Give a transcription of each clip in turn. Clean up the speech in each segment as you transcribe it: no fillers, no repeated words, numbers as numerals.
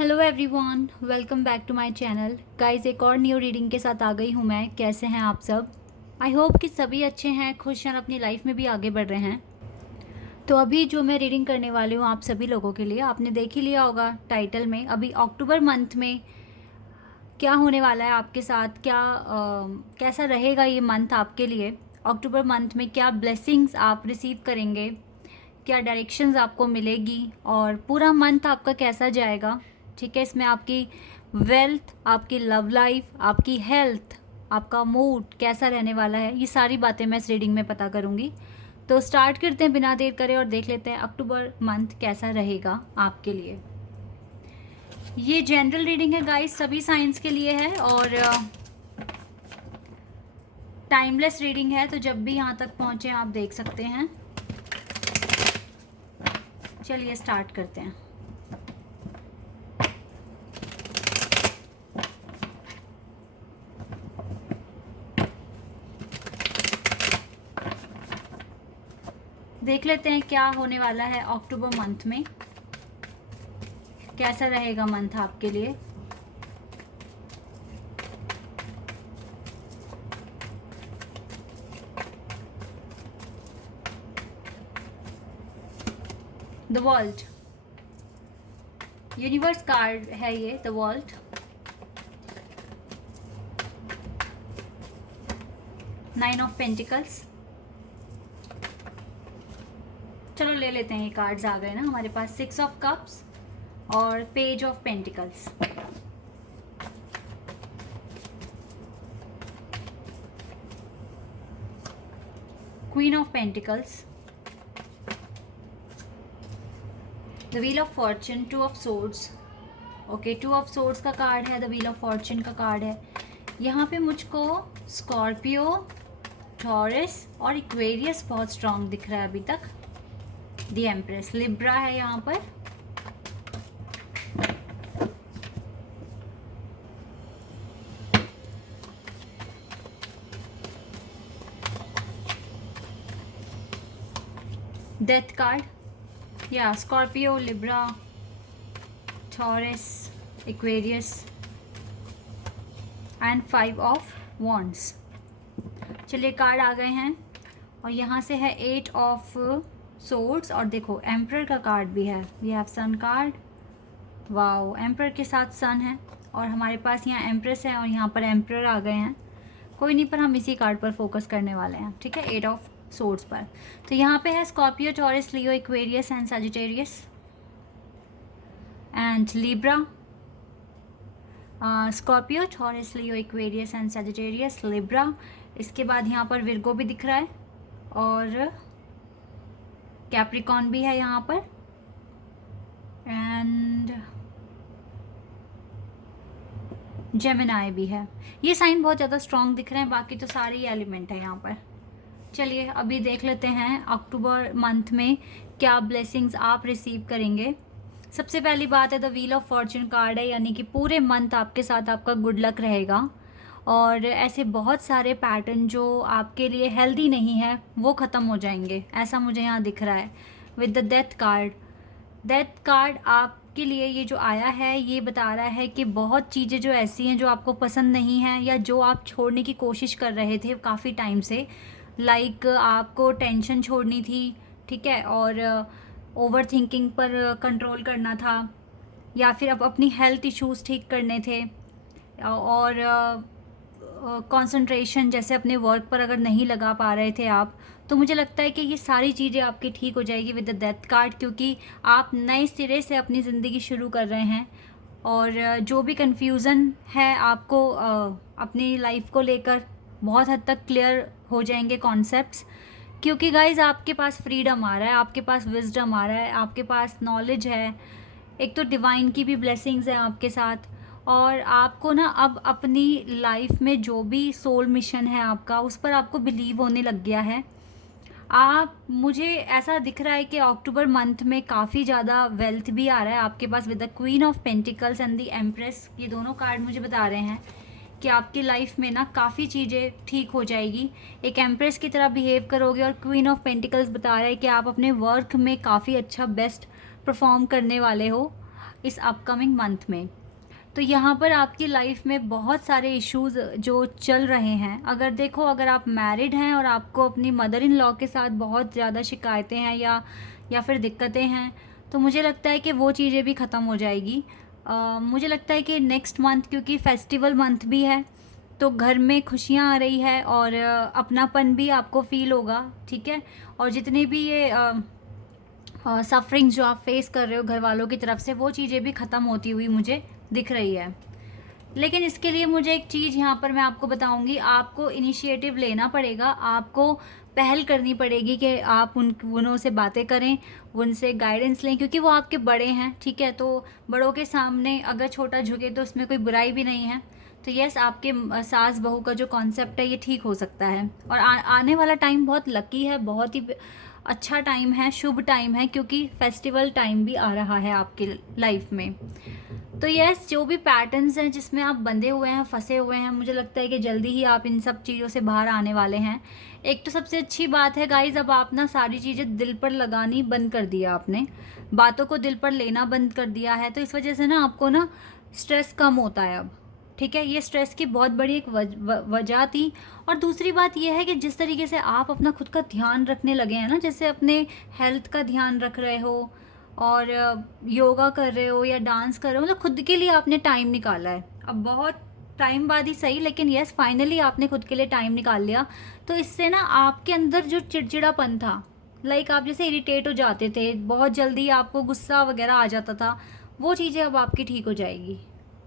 Hello everyone, welcome back to my channel. Guys, एक और new reading के साथ आ गई हूँ मैं। कैसे हैं आप सब? आई होप कि सभी अच्छे हैं, खुश हैं और अपनी लाइफ में भी आगे बढ़ रहे हैं। तो अभी जो मैं रीडिंग करने वाली हूँ आप सभी लोगों के लिए, आपने देख ही लिया होगा टाइटल में। अभी अक्टूबर मंथ में क्या होने वाला है आपके साथ, कैसा रहेगा ये मंथ आपके लिए। अक्टूबर मंथ में क्या ब्लेसिंग्स आप रिसीव करेंगे, क्या डायरेक्शंस आपको मिलेगी और पूरा मंथ आपका कैसा जाएगा। ठीक है, इसमें आपकी वेल्थ, आपकी लव लाइफ, आपकी हेल्थ, आपका मूड कैसा रहने वाला है, ये सारी बातें मैं इस रीडिंग में पता करूँगी। तो स्टार्ट करते हैं बिना देर करे और देख लेते हैं अक्टूबर मंथ कैसा रहेगा आपके लिए। ये जनरल रीडिंग है गाइस, सभी साइंस के लिए है और टाइमलेस रीडिंग है, तो जब भी यहाँ तक पहुँचे आप देख सकते हैं। चलिए स्टार्ट करते हैं। देख लेते हैं क्या होने वाला है अक्टूबर मंथ में, कैसा रहेगा मंथ आपके लिए। द वर्ल्ड, यूनिवर्स कार्ड है ये, the world. Nine of pentacles. चलो ले लेते हैं, ये कार्ड्स आ गए ना हमारे पास। सिक्स ऑफ कप्स और page of pentacles. Queen of pentacles, the wheel of Fortune, two of swords. Okay, two of swords का कार्ड है, द व्हील ऑफ फॉर्चून का कार्ड है। यहाँ पे मुझको स्कॉर्पियो, टॉरस और इक्वेरियस बहुत स्ट्रांग दिख रहा है अभी तक। द एम्प्रेस, लिब्रा है यहाँ पर। डेथ कार्ड, या Scorpio, Libra, taurus, Aquarius and five of wands. चलिए कार्ड आ गए हैं और यहाँ से है एट ऑफ सोर्ड्स और देखो एम्परर का कार्ड भी है। We have sun card. Wow, emperor के साथ सन है और हमारे पास यहाँ एम्प्रेस है और यहाँ पर एम्परर आ गए हैं। कोई नहीं, पर हम इसी कार्ड पर फोकस करने वाले हैं। ठीक है, एट ऑफ सोर्ड्स पर। तो यहाँ पे है Scorpio, taurus, Leo, Aquarius and Sagittarius and Libra. Scorpio, taurus, Leo, Aquarius and Sagittarius, Libra. इसके बाद यहाँ पर विर्गो भी दिख रहा है और कैप्रिकॉन भी है यहाँ पर एंड जेमिनाई भी है। ये साइन बहुत ज़्यादा स्ट्रॉन्ग दिख रहे हैं, बाकी तो सारे ही एलिमेंट है यहाँ पर। चलिए अभी देख लेते हैं अक्टूबर मंथ में क्या ब्लेसिंग्स आप रिसीव करेंगे। सबसे पहली बात है the wheel of Fortune card है, यानी कि पूरे मंथ आपके साथ आपका गुड लक रहेगा और ऐसे बहुत सारे पैटर्न जो आपके लिए हेल्दी नहीं है वो ख़त्म हो जाएंगे, ऐसा मुझे यहाँ दिख रहा है। With the death card, death card आपके लिए ये जो आया है ये बता रहा है कि बहुत चीज़ें जो ऐसी हैं जो आपको पसंद नहीं हैं या जो आप छोड़ने की कोशिश कर रहे थे काफ़ी टाइम से, लाइक आपको टेंशन छोड़नी थी, ठीक है, और ओवर थिंकिंग पर कंट्रोल करना था, या फिर अब अपनी हेल्थ इश्यूज़ ठीक करने थे और कंसंट्रेशन जैसे अपने वर्क पर अगर नहीं लगा पा रहे थे आप, तो मुझे लगता है कि ये सारी चीज़ें आपकी ठीक हो जाएगी विद द डेथ कार्ड, क्योंकि आप नए सिरे से अपनी ज़िंदगी शुरू कर रहे हैं और जो भी कन्फ्यूज़न है आपको अपनी लाइफ को लेकर बहुत हद तक क्लियर हो जाएंगे कॉन्सेप्ट्स, क्योंकि गाइज आपके पास फ्रीडम आ रहा है, आपके पास विजडम आ रहा है, आपके पास नॉलेज है, एक तो डिवाइन की भी ब्लेसिंग्स है आपके साथ। और आपको ना अब अपनी लाइफ में जो भी सोल मिशन है आपका, उस पर आपको बिलीव होने लग गया है। आप, मुझे ऐसा दिख रहा है कि अक्टूबर मंथ में काफ़ी ज़्यादा वेल्थ भी आ रहा है आपके पास with the queen of pentacles and the empress. ये दोनों कार्ड मुझे बता रहे हैं कि आपकी लाइफ में ना काफ़ी चीज़ें ठीक हो जाएगी, एक एम्प्रेस की तरह बिहेव करोगे और क्वीन ऑफ पेंटिकल्स बता रहा है कि आप अपने वर्क में काफ़ी अच्छा बेस्ट परफॉर्म करने वाले हो। इस अपकमिंग मंथ में। तो यहाँ पर आपकी लाइफ में बहुत सारे इश्यूज़ जो चल रहे हैं, अगर आप मैरिड हैं और आपको अपनी मदर इन लॉ के साथ बहुत ज़्यादा शिकायतें हैं या फिर दिक्कतें हैं, तो मुझे लगता है कि वो चीज़ें भी ख़त्म हो जाएगी। मुझे लगता है कि नेक्स्ट मंथ, क्योंकि फेस्टिवल मंथ भी है, तो घर में खुशियाँ आ रही है और अपनापन भी आपको फ़ील होगा, ठीक है। और जितने भी ये सफरिंग जो आप फेस कर रहे हो घर वालों की तरफ से, वो चीज़ें भी ख़त्म होती हुई मुझे दिख रही है। लेकिन इसके लिए मुझे एक चीज़ यहाँ पर मैं आपको बताऊँगी, आपको इनिशिएटिव लेना पड़ेगा, आपको पहल करनी पड़ेगी कि आप उनसे बातें करें, उनसे गाइडेंस लें, क्योंकि वो आपके बड़े हैं, ठीक है। तो बड़ों के सामने अगर छोटा झुके तो उसमें कोई बुराई भी नहीं है। तो यस, आपके सास बहू का जो कॉन्सेप्ट है ये ठीक हो सकता है। और आने वाला टाइम बहुत लकी है, बहुत ही अच्छा टाइम है, शुभ टाइम है, क्योंकि फेस्टिवल टाइम भी आ रहा है आपकी लाइफ में। तो यस, जो भी पैटर्न्स हैं जिसमें आप बंधे हुए हैं, फंसे हुए हैं, मुझे लगता है कि जल्दी ही आप इन सब चीज़ों से बाहर आने वाले हैं। एक तो सबसे अच्छी बात है गाइज, अब आप ना सारी चीज़ें दिल पर लगानी बंद कर दिया आपने, बातों को दिल पर लेना बंद कर दिया है। तो इस वजह से ना आपको ना स्ट्रेस कम होता है अब, ठीक है। ये स्ट्रेस की बहुत बड़ी एक वजह थी। और दूसरी बात ये है कि जिस तरीके से आप अपना खुद का ध्यान रखने लगे हैं ना, जैसे अपने हेल्थ का ध्यान रख रहे हो और योगा कर रहे हो या डांस कर रहे हो, मतलब खुद के लिए आपने टाइम निकाला है। अब बहुत टाइम बाद ही सही, लेकिन यस, फाइनली आपने खुद के लिए टाइम निकाल लिया। तो इससे ना आपके अंदर जो चिड़चिड़ापन था, लाइक आप जैसे इरिटेट हो जाते थे, बहुत जल्दी आपको गुस्सा वगैरह आ जाता था, वो चीज़ें अब आपकी ठीक हो जाएगी,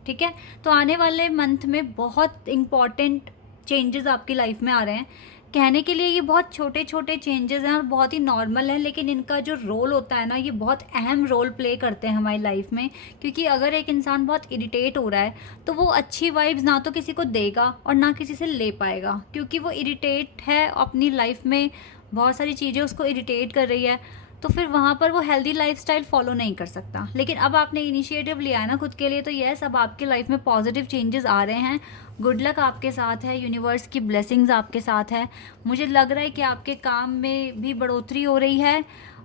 ठीक है। तो आने वाले मंथ में बहुत इम्पॉर्टेंट चेंजेस आपकी लाइफ में आ रहे हैं। कहने के लिए ये बहुत छोटे छोटे चेंजेस हैं और बहुत ही नॉर्मल है, लेकिन इनका जो रोल होता है ना, ये बहुत अहम रोल प्ले करते हैं हमारी लाइफ में। क्योंकि अगर एक इंसान बहुत इरिटेट हो रहा है तो वो अच्छी वाइब्स ना तो किसी को देगा और ना किसी से ले पाएगा, क्योंकि वो इरिटेट है, अपनी लाइफ में बहुत सारी चीज़ें उसको इरिटेट कर रही है। तो फिर वहाँ पर वो हेल्दी लाइफस्टाइल फॉलो नहीं कर सकता। लेकिन अब आपने इनिशिएटिव लिया है ना खुद के लिए, तो यस, अब आपकी लाइफ में पॉजिटिव चेंजेस आ रहे हैं। गुड लक आपके साथ है, यूनिवर्स की ब्लेसिंग्स आपके साथ है। मुझे लग रहा है कि आपके काम में भी बढ़ोतरी हो रही है।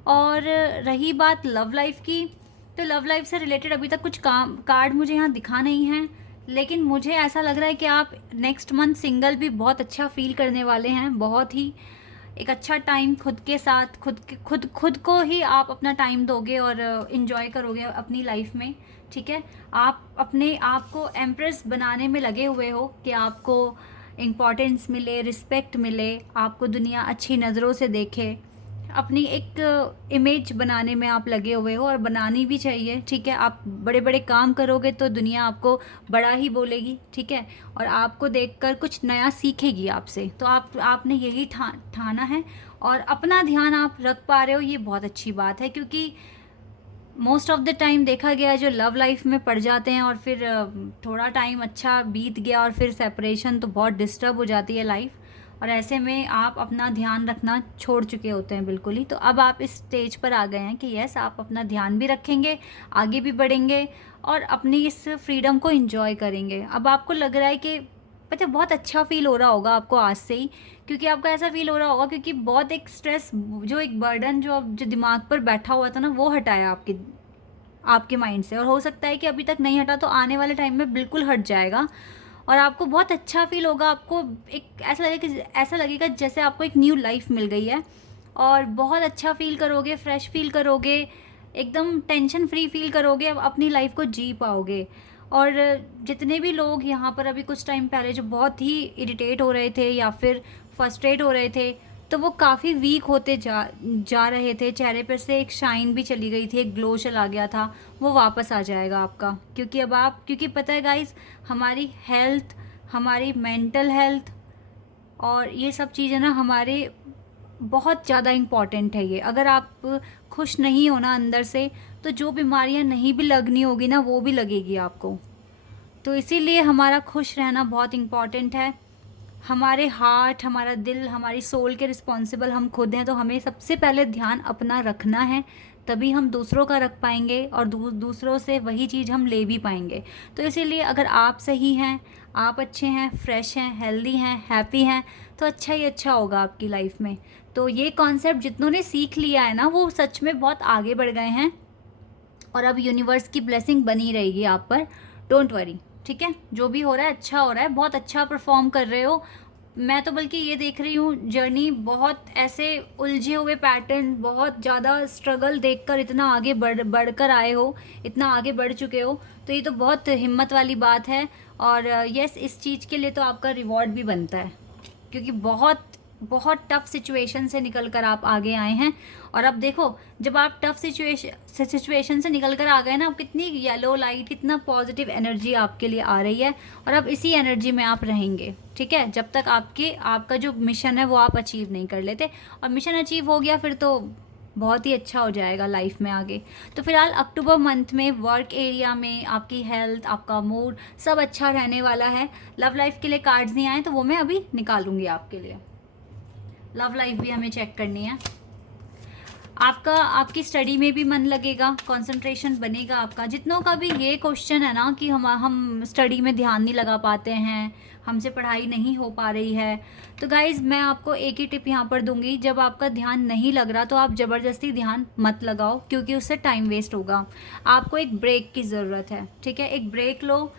और रही बात लव लाइफ की, तो लव लाइफ से रिलेटेड अभी तक कुछ कार्ड मुझे यहाँ दिखा नहीं है, लेकिन मुझे ऐसा लग रहा है कि आप नेक्स्ट मंथ सिंगल भी बहुत अच्छा फील करने वाले हैं। बहुत ही एक अच्छा टाइम खुद के साथ, खुद को ही आप अपना टाइम दोगे और इन्जॉय करोगे अपनी लाइफ में, ठीक है। आप अपने आप को एम्प्रेस बनाने में लगे हुए हो कि आपको इम्पोर्टेंस मिले, रिस्पेक्ट मिले, आपको दुनिया अच्छी नज़रों से देखे, अपनी एक इमेज बनाने में आप लगे हुए हो, और बनानी भी चाहिए, ठीक है। आप बड़े बड़े काम करोगे तो दुनिया आपको बड़ा ही बोलेगी, ठीक है, और आपको देखकर कुछ नया सीखेगी आपसे। तो आपने यही ठाना है और अपना ध्यान आप रख पा रहे हो, ये बहुत अच्छी बात है। क्योंकि मोस्ट ऑफ द टाइम देखा गया है जो लव लाइफ में पड़ जाते हैं और फिर थोड़ा टाइम अच्छा बीत गया और फिर सेपरेशन, तो बहुत डिस्टर्ब हो जाती है लाइफ, और ऐसे में आप अपना ध्यान रखना छोड़ चुके होते हैं बिल्कुल ही। तो अब आप इस स्टेज पर आ गए हैं कि यस, आप अपना ध्यान भी रखेंगे, आगे भी बढ़ेंगे और अपनी इस फ्रीडम को एंजॉय करेंगे। अब आपको लग रहा है कि पता है, बहुत अच्छा फील हो रहा होगा आपको आज से ही, क्योंकि आपका ऐसा फील हो रहा होगा क्योंकि बहुत एक स्ट्रेस, जो एक बर्डन जो दिमाग पर बैठा हुआ था ना, वो हटाया आपके माइंड से। और हो सकता है कि अभी तक नहीं हटा, तो आने वाले टाइम में बिल्कुल हट जाएगा और आपको बहुत अच्छा फील होगा। आपको एक ऐसा लगेगा जैसे आपको एक न्यू लाइफ मिल गई है, और बहुत अच्छा फील करोगे, फ्रेश फील करोगे, एकदम टेंशन फ्री फील करोगे, अब अपनी लाइफ को जी पाओगे। और जितने भी लोग यहाँ पर अभी कुछ टाइम पहले जो बहुत ही इरिटेट हो रहे थे या फिर फ्रस्ट्रेट हो रहे थे, तो वो काफ़ी वीक होते जा रहे थे, चेहरे पर से एक शाइन भी चली गई थी, एक ग्लो चला गया था, वो वापस आ जाएगा आपका। क्योंकि पता है गाइस, हमारी हेल्थ, हमारी मेंटल हेल्थ और ये सब चीज़ें ना हमारे बहुत ज़्यादा इम्पॉर्टेंट है। ये अगर आप खुश नहीं हो ना अंदर से, तो जो बीमारियां नहीं भी लगनी होगी ना, वो भी लगेगी आपको। तो इसीलिए हमारा खुश रहना बहुत इम्पॉर्टेंट है। हमारे हार्ट, हमारा दिल, हमारी सोल के रिस्पॉन्सिबल हम खुद हैं, तो हमें सबसे पहले ध्यान अपना रखना है, तभी हम दूसरों का रख पाएंगे और दूसरों से वही चीज़ हम ले भी पाएंगे। तो इसीलिए अगर आप सही हैं, आप अच्छे हैं, फ्रेश हैं, हेल्दी हैं, हैप्पी हैं, तो अच्छा ही अच्छा होगा आपकी लाइफ में। तो ये कॉन्सेप्ट जितनों ने सीख लिया है ना, वो सच में बहुत आगे बढ़ गए हैं। और अब यूनिवर्स की ब्लेसिंग बनी रहेगी आप पर, डोंट वरी, ठीक है। जो भी हो रहा है अच्छा हो रहा है, बहुत अच्छा परफॉर्म कर रहे हो। मैं तो बल्कि ये देख रही हूँ जर्नी, बहुत ऐसे उलझे हुए पैटर्न, बहुत ज़्यादा स्ट्रगल देखकर इतना आगे बढ़कर आए हो, इतना आगे बढ़ चुके हो, तो ये तो बहुत हिम्मत वाली बात है। और यस, इस चीज़ के लिए तो आपका रिवॉर्ड भी बनता है, क्योंकि बहुत बहुत टफ सिचुएशन से निकल कर आप आगे आए हैं। और अब देखो, जब आप टफ सिचुएशन से निकल कर आ गए ना, अब कितनी येलो लाइट, कितना पॉजिटिव एनर्जी आपके लिए आ रही है, और अब इसी एनर्जी में आप रहेंगे, ठीक है, जब तक आपका जो मिशन है वो आप अचीव नहीं कर लेते। और मिशन अचीव हो गया फिर तो बहुत ही अच्छा हो जाएगा लाइफ में आगे। तो फिलहाल अक्टूबर मंथ में वर्क एरिया में आपकी हेल्थ, आपका मूड सब अच्छा रहने वाला है। लव लाइफ के लिए कार्ड्स नहीं आए तो वो मैं अभी निकालूंगी आपके लिए। लव लाइफ भी हमें चेक करनी है। आपकी स्टडी में भी मन लगेगा, कंसंट्रेशन बनेगा आपका। जितनों का भी ये क्वेश्चन है ना कि हम स्टडी में ध्यान नहीं लगा पाते हैं, हमसे पढ़ाई नहीं हो पा रही है, तो गाइज़ मैं आपको एक ही टिप यहाँ पर दूंगी, जब आपका ध्यान नहीं लग रहा तो आप ज़बरदस्ती ध्यान मत लगाओ, क्योंकि उससे टाइम वेस्ट होगा। आपको एक ब्रेक की ज़रूरत है, ठीक है। एक ब्रेक लो,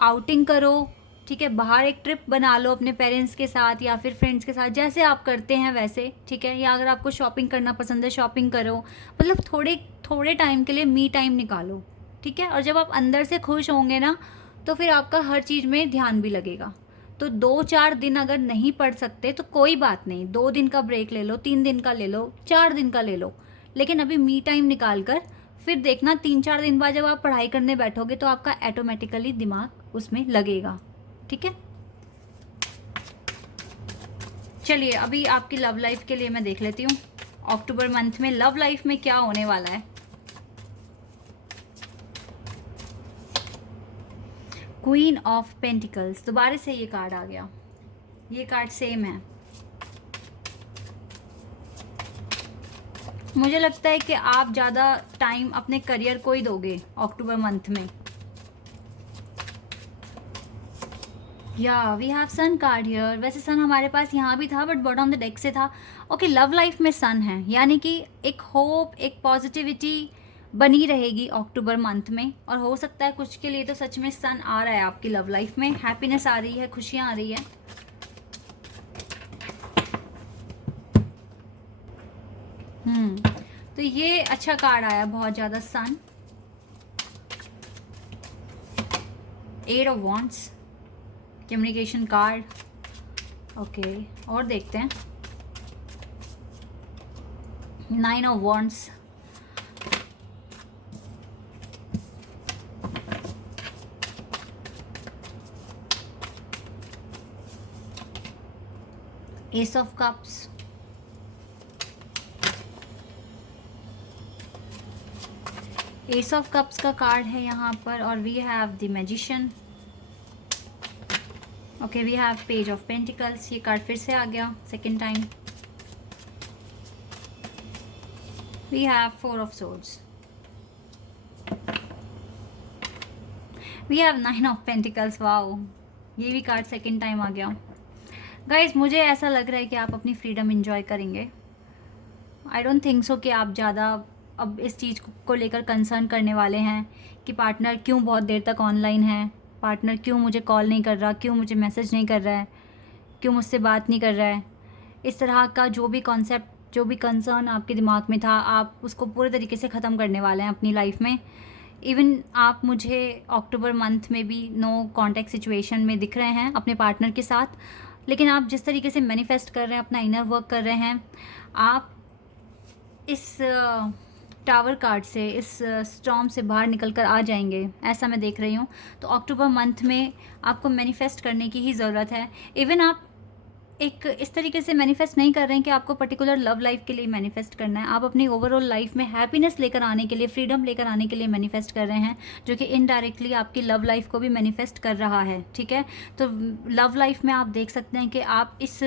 आउटिंग करो, ठीक है, बाहर एक ट्रिप बना लो अपने पेरेंट्स के साथ या फिर फ्रेंड्स के साथ, जैसे आप करते हैं वैसे, ठीक है। या अगर आपको शॉपिंग करना पसंद है, शॉपिंग करो, मतलब थोड़े थोड़े टाइम के लिए मी टाइम निकालो, ठीक है। और जब आप अंदर से खुश होंगे ना, तो फिर आपका हर चीज़ में ध्यान भी लगेगा। तो 2-4 दिन अगर नहीं पढ़ सकते तो कोई बात नहीं, 2 दिन का ब्रेक ले लो, 3 दिन का ले लो, 4 दिन का ले लो, लेकिन अभी मी टाइम निकाल कर फिर देखना 3-4 दिन बाद जब आप पढ़ाई करने बैठोगे तो आपका ऑटोमेटिकली दिमाग उसमें लगेगा, ठीक है। चलिए अभी आपकी लव लाइफ के लिए मैं देख लेती हूँ अक्टूबर मंथ में लव लाइफ में क्या होने वाला है। क्वीन ऑफ पेंटिकल्स, दोबारा से ये कार्ड आ गया, ये कार्ड सेम है। मुझे लगता है कि आप ज़्यादा टाइम अपने करियर को ही दोगे अक्टूबर मंथ में। या we have sun card here. वैसे सन हमारे पास यहाँ भी था but bottom of the deck से था। ओके, लव लाइफ में सन है, यानी कि एक होप, एक पॉजिटिविटी बनी रहेगी अक्टूबर मंथ में। और हो सकता है कुछ के लिए तो सच में सन आ रहा है आपकी लव लाइफ में, हैप्पीनेस आ रही है, खुशियाँ आ रही है। तो ये अच्छा कार्ड आया बहुत ज़्यादा, sun, eight of wands, communication card. Okay, और देखते हैं, 9 of wands, ace of cups, ace of cups का कार्ड है यहाँ पर। और we have the magician. Okay, we have page of pentacles, ये कार्ड फिर से आ गया second time. We have 4 of swords, we have 9 of pentacles. Wow, ये भी कार्ड सेकेंड टाइम आ गया। गाइज मुझे ऐसा लग रहा है कि आप अपनी फ्रीडम एंजॉय करेंगे। आई डोंट थिंक सो कि आप ज़्यादा अब इस चीज़ को लेकर कंसर्न करने वाले हैं कि पार्टनर क्यों बहुत देर तक ऑनलाइन है, पार्टनर क्यों मुझे कॉल नहीं कर रहा, क्यों मुझे मैसेज नहीं कर रहा है, क्यों मुझसे बात नहीं कर रहा है। इस तरह का जो भी कॉन्सेप्ट, जो भी कंसर्न आपके दिमाग में था, आप उसको पूरे तरीके से ख़त्म करने वाले हैं अपनी लाइफ में। इवन आप मुझे अक्टूबर मंथ में भी नो कॉन्टैक्ट सिचुएशन में दिख रहे हैं अपने पार्टनर के साथ, लेकिन आप जिस तरीके से मैनिफेस्ट कर रहे हैं, अपना इनर वर्क कर रहे हैं, आप इस टावर कार्ड से, इस स्टॉर्म से बाहर निकल कर आ जाएंगे, ऐसा मैं देख रही हूँ। तो अक्टूबर मंथ में आपको मैनिफेस्ट करने की ही ज़रूरत है। इवन आप एक इस तरीके से मैनिफेस्ट नहीं कर रहे हैं कि आपको पर्टिकुलर लव लाइफ के लिए मैनिफेस्ट करना है, आप अपनी ओवरऑल लाइफ में हैप्पीनेस लेकर आने के लिए, फ्रीडम लेकर आने के लिए मैनिफेस्ट कर रहे हैं, जो कि इनडायरेक्टली आपकी लव लाइफ को भी मैनिफेस्ट कर रहा है, ठीक है। तो लव लाइफ में आप देख सकते हैं कि आप इस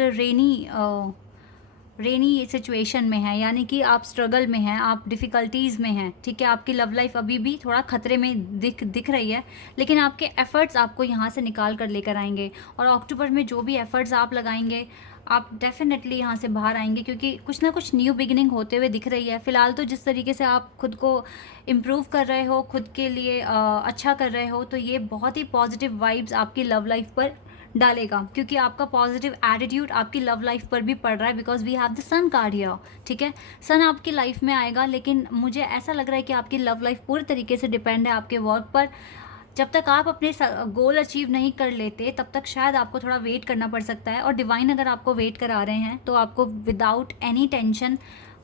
रेनी सिचुएशन में हैं, यानी कि आप स्ट्रगल में हैं, आप डिफ़िकल्टीज़ में हैं, ठीक है। आपकी लव लाइफ अभी भी थोड़ा ख़तरे में दिख रही है, लेकिन आपके एफ़र्ट्स आपको यहाँ से निकाल कर लेकर आएंगे। और अक्टूबर में जो भी एफ़र्ट्स आप लगाएंगे, आप डेफ़िनेटली यहाँ से बाहर आएँगे, क्योंकि कुछ ना कुछ न्यू बिगिनिंग होते हुए दिख रही है। फ़िलहाल तो जिस तरीके से आप खुद को इम्प्रूव कर रहे हो, खुद के लिए अच्छा कर रहे हो, तो ये बहुत ही पॉज़िटिव वाइब्स आपकी लव लाइफ़ पर डालेगा, क्योंकि आपका पॉज़िटिव एटीट्यूड आपकी लव लाइफ़ पर भी पड़ रहा है, because we have the sun card here, ठीक है? सन आपकी लाइफ़ में आएगा, लेकिन मुझे ऐसा लग रहा है कि आपकी लव लाइफ़ पूरी तरीके से डिपेंड है आपके वर्क पर। जब तक आप अपने गोल अचीव नहीं कर लेते, तब तक शायद आपको थोड़ा वेट करना पड़ सकता है, और डिवाइन अगर आपको वेट करा रहे हैं तो आपको विदाउट एनी टेंशन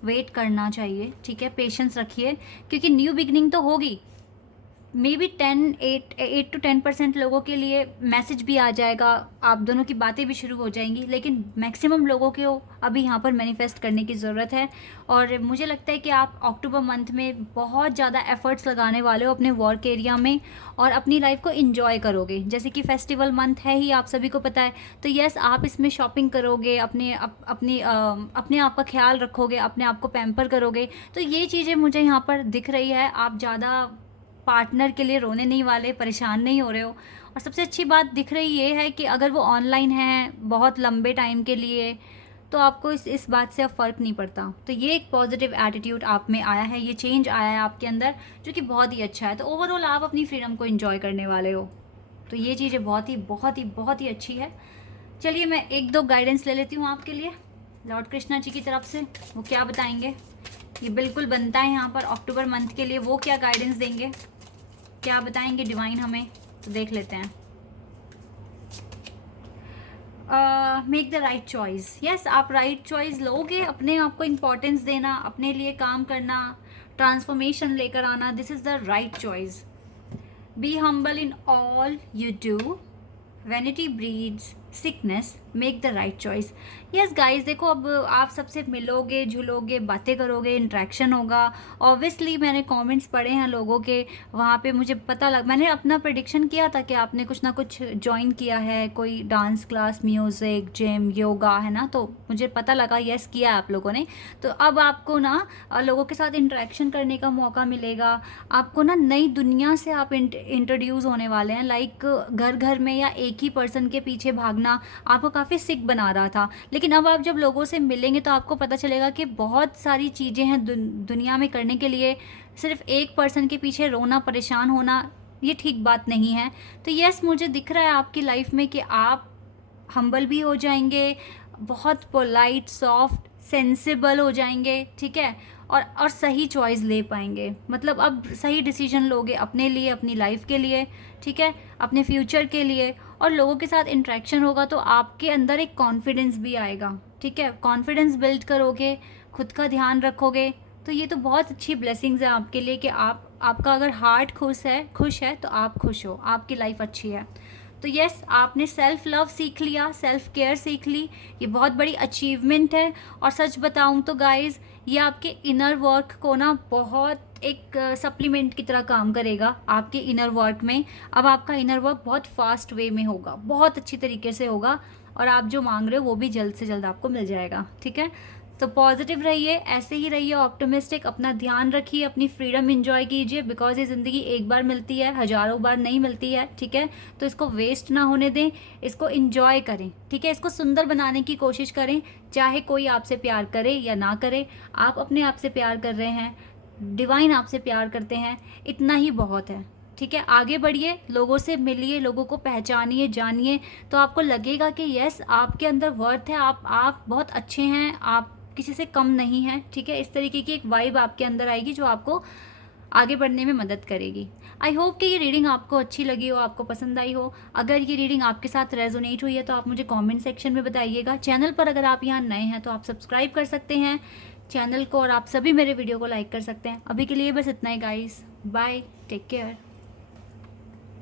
वेट करना चाहिए, ठीक है? पेशेंस रखिए, क्योंकि न्यू बिगनिंग तो होगी। मे बी 8 to 10% लोगों के लिए मैसेज भी आ जाएगा, आप दोनों की बातें भी शुरू हो जाएंगी, लेकिन मैक्सिमम लोगों को अभी यहाँ पर मैनिफेस्ट करने की ज़रूरत है। और मुझे लगता है कि आप अक्टूबर मंथ में बहुत ज़्यादा एफर्ट्स लगाने वाले हो अपने वर्क एरिया में, और अपनी लाइफ को इन्जॉय करोगे, जैसे कि फेस्टिवल मंथ है ही, आप सभी को पता है। तो यस, आप इसमें शॉपिंग करोगे, अपने आप का ख्याल रखोगे, अपने आप को पैम्पर करोगे। तो ये चीज़ें मुझे यहाँ पर दिख रही है। आप ज़्यादा पार्टनर के लिए रोने नहीं वाले, परेशान नहीं हो रहे हो। और सबसे अच्छी बात दिख रही ये है कि अगर वो ऑनलाइन है बहुत लंबे टाइम के लिए, तो आपको इस बात से अब फ़र्क नहीं पड़ता। तो ये एक पॉजिटिव एटीट्यूड आप में आया है, ये चेंज आया है आपके अंदर, जो कि बहुत ही अच्छा है। तो ओवरऑल आप अपनी फ्रीडम को एंजॉय करने वाले हो, तो ये चीज़ें बहुत ही अच्छी है। चलिए मैं 1-2 गाइडेंस ले लेती हूँ आपके लिए लॉर्ड कृष्णा जी की तरफ से। वो क्या बताएंगे, ये बिल्कुल बनता है यहाँ पर अक्टूबर मंथ के लिए। वो क्या गाइडेंस देंगे, क्या बताएंगे डिवाइन हमें, तो देख लेते हैं। Make the right choice. Yes, आप राइट चॉइस लोगे। अपने आप को इम्पोर्टेंस देना, अपने लिए काम करना, ट्रांसफॉर्मेशन लेकर आना, this is the right choice. Be humble in all you do, vanity breeds sickness, make the right choice. Yes guys, देखो अब आप सबसे मिलोगे, झूलोगे, बातें करोगे, इंट्रैक्शन होगा। ऑब्वियसली मैंने कमेंट्स पढ़े हैं लोगों के, वहाँ पे मुझे पता मैंने अपना प्रेडिक्शन किया था कि आपने कुछ ना कुछ ज्वाइन किया है, कोई dance class, music, gym, yoga, है ना? तो मुझे पता लगा यस किया आप लोगों ने। तो अब आपको ना लोगों के साथ इंट्रैक्शन करने का मौका मिलेगा। आपको ना नई दुनिया से आप इंट्रोड्यूस होने वाले हैं। लाइक घर घर में या एक ही पर्सन के पीछे भागना आपको काफ़ी सिक बना रहा था, लेकिन अब आप जब लोगों से मिलेंगे तो आपको पता चलेगा कि बहुत सारी चीज़ें हैं दुनिया में करने के लिए। सिर्फ एक पर्सन के पीछे रोना, परेशान होना, ये ठीक बात नहीं है। तो यस, मुझे दिख रहा है आपकी लाइफ में कि आप हम्बल भी हो जाएंगे, बहुत पोलाइट, सॉफ्ट, सेंसिबल हो जाएंगे, ठीक है? और सही चॉइस ले पाएंगे। मतलब अब सही डिसीजन लोगे अपने लिए, अपनी लाइफ के लिए, ठीक है? अपने फ्यूचर के लिए। और लोगों के साथ इंट्रैक्शन होगा तो आपके अंदर एक कॉन्फिडेंस भी आएगा, ठीक है? कॉन्फिडेंस बिल्ड करोगे, खुद का ध्यान रखोगे। तो ये तो बहुत अच्छी ब्लेसिंग्स है आपके लिए कि आपका अगर हार्ट खुश है तो आप खुश हो, आपकी लाइफ अच्छी है। तो यस, आपने सेल्फ लव सीख लिया, सेल्फ केयर सीख ली, ये बहुत बड़ी अचीवमेंट है। और सच बताऊं तो गाइज़, ये आपके इनर वर्क को ना बहुत एक सप्लीमेंट की तरह काम करेगा आपके इनर वर्क में। अब आपका इनर वर्क बहुत फास्ट वे में होगा, बहुत अच्छी तरीके से होगा, और आप जो मांग रहे हो वो भी जल्द से जल्द आपको मिल जाएगा, ठीक है? तो पॉजिटिव रहिए, ऐसे ही रहिए ऑप्टिमिस्टिक, अपना ध्यान रखिए, अपनी फ्रीडम एंजॉय कीजिए, बिकॉज ये ज़िंदगी एक बार मिलती है, हज़ारों बार नहीं मिलती है, ठीक है? तो इसको वेस्ट ना होने दें, इसको एंजॉय करें, ठीक है? इसको सुंदर बनाने की कोशिश करें, चाहे कोई आपसे प्यार करे या ना करे। आप अपने आप से प्यार कर रहे हैं, डिवाइन आपसे प्यार करते हैं, इतना ही बहुत है, ठीक है? आगे बढ़िए, लोगों से मिलिए, लोगों को पहचानिए, जानिए, तो आपको लगेगा कि यस, आपके अंदर वर्थ है, आप बहुत अच्छे हैं, आप किसी से कम नहीं है, ठीक है? इस तरीके की एक वाइब आपके अंदर आएगी जो आपको आगे बढ़ने में मदद करेगी। आई होप कि ये रीडिंग आपको अच्छी लगी हो, आपको पसंद आई हो। अगर ये रीडिंग आपके साथ रेजोनेट हुई है तो आप मुझे कमेंट सेक्शन में बताइएगा। चैनल पर अगर आप यहाँ नए हैं तो आप सब्सक्राइब कर सकते हैं चैनल को, और आप सभी मेरे वीडियो को लाइक कर सकते हैं। अभी के लिए बस इतना ही गाइस, बाय, टेक केयर।